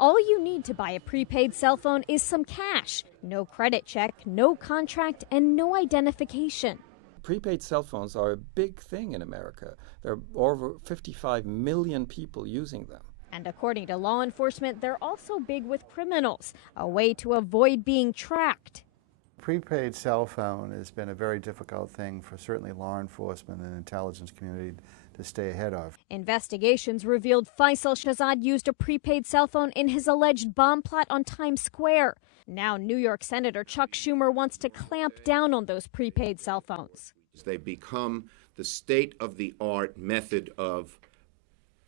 All you need to buy a prepaid cell phone is some cash. No credit check, no contract, and no identification. Prepaid cell phones are a big thing in America. There are over 55 million people using them. And according to law enforcement, they're also big with criminals, a way to avoid being tracked. Prepaid cell phone has been a very difficult thing for certainly law enforcement and intelligence community to stay ahead of. Investigations revealed Faisal Shahzad used a prepaid cell phone in his alleged bomb plot on Times Square. Now New York Senator Chuck Schumer wants to clamp down on those prepaid cell phones. They become the state-of-the-art method of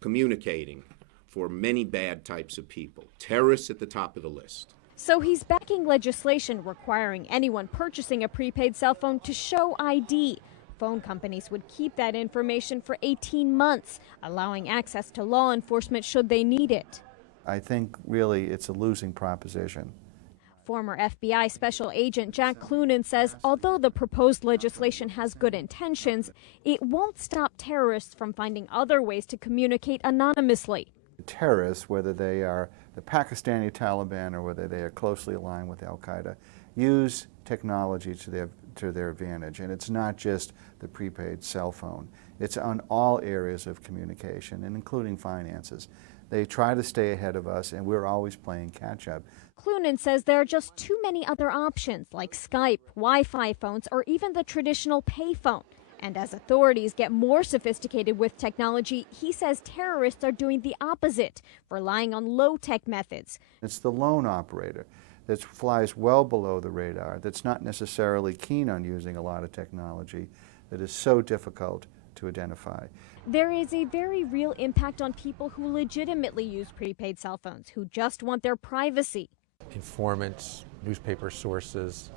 communicating for many bad types of people. Terrorists at the top of the list. So he's backing legislation requiring anyone purchasing a prepaid cell phone to show ID. Phone companies would keep that information for 18 months, allowing access to law enforcement should they need it. I think really it's a losing proposition. Former FBI Special Agent Jack CLOONAN says although the proposed legislation has good intentions, it won't stop terrorists from finding other ways to communicate anonymously. Terrorists, whether they are the Pakistani Taliban or whether they are closely aligned with al-Qaeda, use technology to their advantage. And it's not just the prepaid cell phone. It's on all areas of communication, and including finances. They try to stay ahead of us, and we're always playing catch-up. CLOONAN says there are just too many other options like Skype, Wi-Fi phones, or even the traditional payphone. And as authorities get more sophisticated with technology, he says terrorists are doing the opposite, relying on low-tech methods. It's the lone operator that flies well below the radar, that's not necessarily keen on using a lot of technology, that is so difficult to identify. There is a very real impact on people who legitimately use prepaid cell phones, who just want their privacy. Informants, newspaper sources,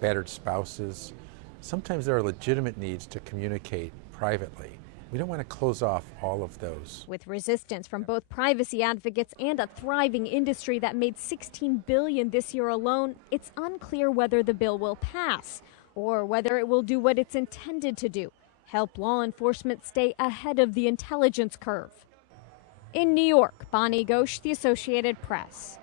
battered spouses. Sometimes there are legitimate needs to communicate privately. We don't want to close off all of those. With resistance from both privacy advocates and a thriving industry that made $16 billion this year alone, it's unclear whether the bill will pass or whether it will do what it's intended to do, help law enforcement stay ahead of the intelligence curve. In New York, Bonny, Ghosh, The Associated Press.